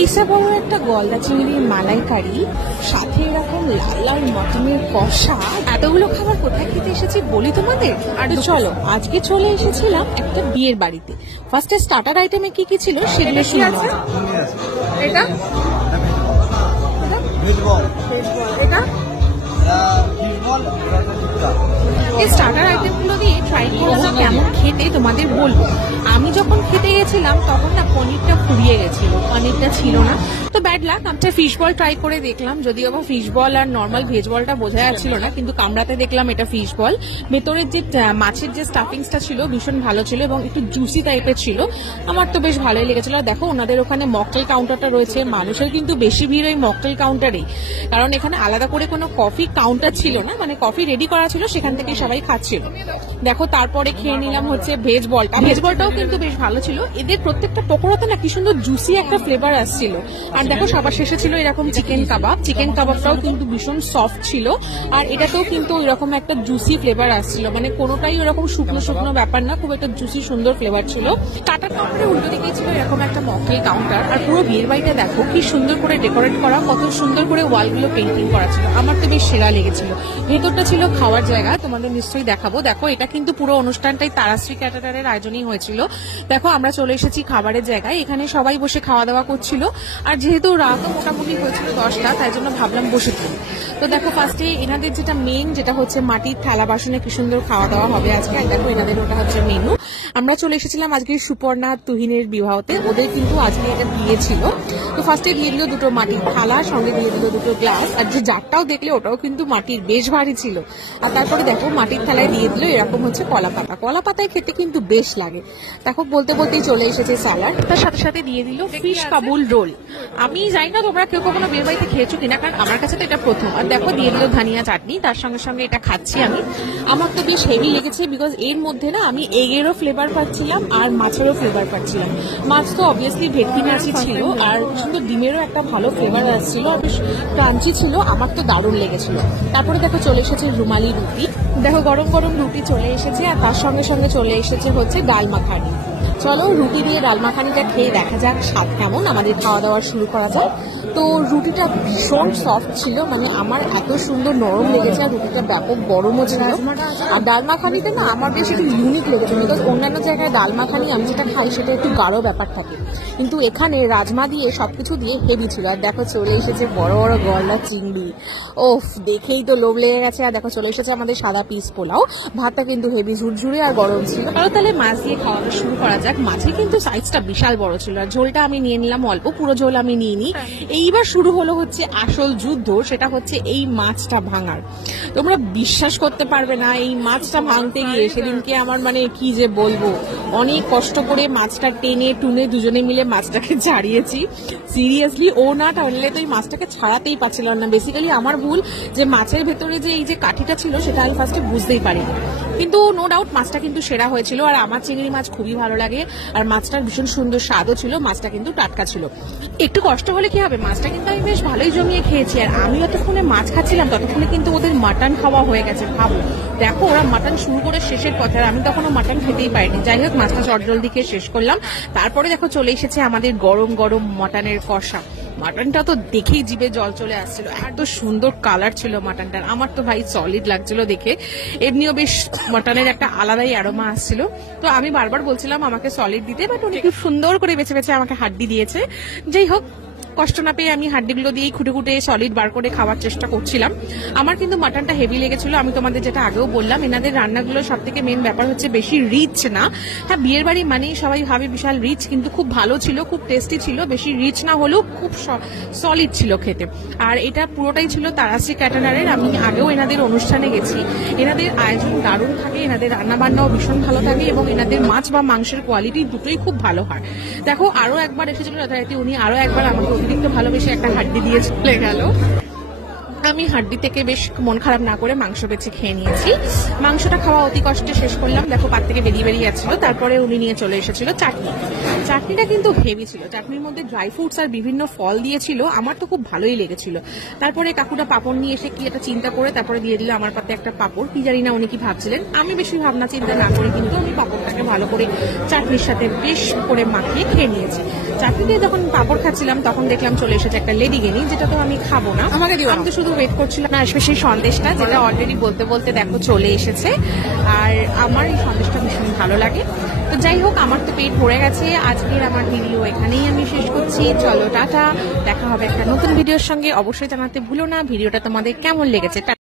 এইসব বড় একটা গলদা চিংড়ির মালাইকারি, সাথে এরকম লাল লাল মটনের কষা, এতগুলো খাবার কোথায় খেতে এসেছি বলি তোমাদের। আর চলো আজকে চলে এসেছিলাম একটা বিয়ের বাড়িতে। ফার্স্টে স্টার্টার আইটেমে কি কি ছিল সেগুলো শুনে আছে। এটা এটা এই স্টার্টার আইটেমগুলো দিয়ে ট্রাই করে কেমন খেতে তোমাদের বলবো। আমি যখন খেতে গেছিলাম তখন না পনিরটা ফুরিয়ে গেছিল, পনিরটা ছিল না। তো ব্যাড লাক, একটা ফিশ বল ট্রাই করে দেখলাম, যদিও বা ফিশ বল আর নর্মাল ভেজ বলটা বোঝা যাচ্ছিল না, কিন্তু কামড়াতে দেখলাম এটা ফিশ বল। ভেতরের যে মাছের যে স্টাফিংসটা ছিল ভীষণ ভালো ছিল এবং একটু জুসি টাইপের ছিল, আমার তো বেশ ভালোই লেগেছিল। দেখো ওনাদের ওখানে মকটেল কাউন্টারটা রয়েছে, মানুষের কিন্তু বেশি ভিড় ওই মকটেল কাউন্টারেই, কারণ এখানে আলাদা করে কোনো কফি কাউন্টার ছিল না, মানে কফি রেডি করা ছিল, সেখান থেকে সবাই খাচ্ছিল। দেখো তারপরে খেয়ে নিলাম হচ্ছে ভেজ বলটা, ভেজ বলটাও কিন্তু বেশ ভালো ছিল। এদের প্রত্যেকটা পকোড়াতে না কি সুন্দর জুসি একটা ফ্লেভার আসছিল। আর দেখো সবার শেষে ছিল এরকম চিকেন কাবাব, চিকেন কাবাবটাও কিন্তু ভীষণ সফট ছিল, আর এটাতেও কিন্তু এরকম একটা জুসি ফ্লেভার আসছিল, মানে কোনোটাই ওরকম শুকনো শুকনো ব্যাপার না, খুব একটা জুসি সুন্দর ফ্লেভার ছিল। টাটা কাউন্টারের উল্টো দিকে ছিল এরকম একটা মকটেল কাউন্টার, আর পুরো বিয়ের বাড়িটা দেখো কি সুন্দর করে ডেকোরেট করা, কত সুন্দর করে ওয়ালগুলো পেন্টিং করা ছিল, আমার তো বেশ সেরা লেগেছিল। ভেতরটা ছিল খাওয়ার জায়গা, তোমাদের নিশ্চয়ই দেখাবো। দেখো এটা কিন্তু পুরো অনুষ্ঠানটাই তারাশ্রী ক্যাটারারের আয়োজনই হয়েছিল। দেখো আমরা চলে এসেছি খাবারের জায়গায়, এখানে সবাই বসে খাওয়া দাওয়া করছিল, আর যেহেতু রাতও মোটামুটি হয়েছিল 10টা, তাই জন্য ভাবলাম বসে পড়ি। তো দেখো ফার্স্টে এনাদের যেটা মেন, যেটা হচ্ছে মাটির থালা বাসনে কি সুন্দর খাওয়া দাওয়া হবে আজকে, আর দেখো এনাদের ওটা হচ্ছে মেনু। আমরা চলে এসেছিলাম আজকে সুপর্ণা তুহিনের বিবাহতে, ওদের কিন্তু আজকে এটা বিয়ে ছিল। তো ফার্স্টে দিয়ে দিল দুটো মাটির থালা, সঙ্গে দিয়ে দিল দুটো গ্লাস, আর যে জারটাও দেখলে ওটাও কিন্তু মাটির, বেশ ভারী ছিল। আর তারপরে দেখো মাটির থালায় দিয়ে দিল এরকম হচ্ছে কলা পাতা, কলা পাতায় খেতে কিন্তু বেশ লাগে। দেখো বলতে বলতেই চলে এসেছে স্যালাড, তার সাথে সাথে দিয়ে দিল ফিশ কাবুল রোল। আমি জানি না তোমরা কেউ কখনো বিয়ের বাড়িতে খেয়েছো কিনা, কারণ আমার কাছে তো এটা প্রথম। আর দেখো দিয়ে দিল ধনিয়া চাটনি, তার সঙ্গে সঙ্গে এটা খাচ্ছি আমি, আমার তো বেশ হেভি লেগেছে, বিকজ এর মধ্যে না আমি এগেরও ফ্লেভার পাচ্ছিলাম আর মাছেরও ফ্লেভার পাচ্ছিলাম। মাছ তো অবভিয়াসলি ভেটকি মাছই ছিল, আর সুন্দর ডিমেরও একটা ভালো ফ্লেভার আসছিল, বেশ ক্রাঞ্চি ছিল, আমার তো দারুণ লেগেছিল। তারপরে দেখো চলে এসেছে রুমালি রুটি, দেখো গরম গরম রুটি চলে এসেছে, আর তার সঙ্গে সঙ্গে চলে এসেছে হচ্ছে ডাল মাখানি। চলো রুটি দিয়ে ডাল মাখানিটা খেয়ে দেখা যাক স্বাদ কেমন, আমাদের খাওয়া দাওয়া শুরু করা যাক। তো রুটিটা ভীষণ সফট ছিল, মানে আমার এত সুন্দর নরম লেগেছে, আর রুটিটা ব্যাপক গরমও ছিল। আর ডাল মাখানিতে না আমার বেশ একটু ইউনিক লেগেছে, বিকজ অন্যান্য জায়গায় ডাল মাখানি আমি যেটা খাই সেটা একটু গাঢ় ব্যাপার থাকে, কিন্তু এখানে রাজমা দিয়ে সবকিছু দিয়ে হেভি ছিল। আর দেখো চলে এসেছে বড় বড় গলদা চিংড়ি, ওফ দেখেই তো লোভ লেগে গেছে। আর দেখো চলে এসেছে আমাদের সাদা পিস পোলাও, ভাতটা কিন্তু হেভি ঝুরঝুরে আর গরম ছিল। তাহলে মাছ দিয়ে খাওয়াটা শুরু করা যাক। মাছে কিন্তু সাইজটা বিশাল বড় ছিল, আর ঝোলটা আমি নিয়ে নিলাম অল্প, পুরো ঝোল আমি নিইনি। এইবার শুরু হলো হচ্ছে আসল যুদ্ধ, সেটা হচ্ছে এই মাছটা ভাঙার। তোমরা বিশ্বাস করতে পারবে না, এই মাছটা ভাঙতে গিয়ে সেদিনকে আমার মানে কি যে বলবো, অনেক কষ্ট করে মাছটা টেনে টুনে দুজনে মিলে মাছটাকে ছাড়িয়েছি। সিরিয়াসলি ও না টানলে তো এই মাছটাকে ছাড়াতেই পারছিলাম না। বেসিক্যালি আমার ভুল, যে মাছের ভেতরে যে এই যে কাঠিটা ছিল সেটা আমি ফার্স্টে বুঝতেই পারিনি, কিন্তু নো ডাউট মাছটা কিন্তু সেরা হয়েছিল। আর আমার চিংড়ি মাছ খুবই ভালো লাগে, আর মাছটার ভীষণ সুন্দর স্বাদও ছিল, মাছটা কিন্তু টাটকা ছিল। একটু কষ্ট হলে কি হবে, মাছটা কিন্তু আমি বেশ ভালোই জমিয়ে খেয়েছি। আর আমি যতক্ষণে মাছ খাচ্ছিলাম ততক্ষণে কিন্তু ওদের মাটন খাওয়া হয়ে গেছে। ভাবো দেখো ওরা মাটন শুরু করে শেষের কথা, আর আমি তখনও মাটন খেতেই পারিনি। যাই হোক মাছটা চটজলদি খেয়ে শেষ করলাম। তারপরে দেখো চলে এসেছে আমাদের গরম গরম মটনের কষা। মাটনটা তো দেখেই জিভে জল চলে আসছিল, এত সুন্দর কালার ছিল মাটনটার, আমার তো ভাই সলিড লাগছিল দেখে। এমনিও বেশ মাটনের একটা আলাদাই অ্যারোমা আসছিল। তো আমি বারবার বলছিলাম আমাকে সলিড দিতে, বাট উনি খুব সুন্দর করে বেছে বেছে আমাকে হাড্ডি দিয়েছে। যাই হোক কষ্ট না পেয়ে আমি হাড্ডিগুলো দিয়েই খুঁটে খুঁটে সলিড বার করে খাওয়ার চেষ্টা করছিলাম। আমার কিন্তু মাটনটা হেভি লেগেছিল। আমি তোমাদের যেটা আগেও বললাম, এনাদের রান্নাগুলো সব থেকে মেন ব্যাপার হচ্ছে বেশি রিচ না। হ্যাঁ বিয়ের বাড়ি মানেই সবাই ভাবে বিশাল রিচ, কিন্তু খুব ভালো ছিল, খুব টেস্টি ছিল, বেশি রিচ না হলেও খুব সলিড ছিল খেতে। আর এটা পুরোটাই ছিল তারাশ্রী ক্যাটারারের। আমি আগেও এনাদের অনুষ্ঠানে গেছি, এনাদের আয়োজন দারুণ থাকে, এনাদের রান্না বান্নাও ভীষণ ভালো থাকে, এবং এনাদের মাছ বা মাংসের কোয়ালিটি দুটোই খুব ভালো হয়। দেখো আরো একবার এসেছিল যথারীতি, উনি আরো একবার আমাকে অতিরিক্ত ভালোবেসে একটা হাড্ডি দিয়ে চলে গেল। আমি হাড্ডি থেকে বেশ মন খারাপ না করে মাংস বেছে খেয়ে নিয়েছি। মাংসটা খাওয়া অতি কষ্টে শেষ করলাম, দেখো পাত থেকে বেরিয়ে বেরিয়ে যাচ্ছিল। তারপরে উনি নিয়ে চলে এসেছিল চাটনি। চাটনিটা কিন্তু হেভি ছিল, চাটনির মধ্যে ড্রাই ফ্রুটস আর বিভিন্ন ফল দিয়েছিল, আমার তো খুব ভালোই লেগেছিল। তারপরে কাকুটা পাপড় নিয়ে এসে কি একটা চিন্তা করে তারপরে দিয়ে দিল আমার পাতে একটা পাপড়। কি জানি না উনি কি ভাবছিলেন, আমি বেশি ভাবনা চিন্তা না করে কিন্তু আমি পাপড়টাকে ভালো করে চাটনির সাথে বেশ করে মাখিয়ে খেয়ে নিয়েছি। চাটনি দিয়ে যখন পাপড় খাচ্ছিলাম তখন দেখলাম চলে এসেছে একটা লেডিকেনি, যেটা তো আমি খাবো না, আমাকে দিও। আমি তো শুধু ওয়েট করছিলাম না আসবে সেই সন্দেশটা, যেটা অলরেডি বলতে বলতে দেখো চলে এসেছে। আর আমার এই সন্দেশটা ভীষণ ভালো লাগে। তো যাই হোক, আমার তো পেট ভরে গেছে। আজকের আমার ভিডিও এখানেই আমি শেষ করছি। চলো টাটা, দেখা হবে একটা নতুন ভিডিওর সঙ্গে। অবশ্যই জানাতে ভুলো না ভিডিওটা তোমাদের কেমন লেগেছে।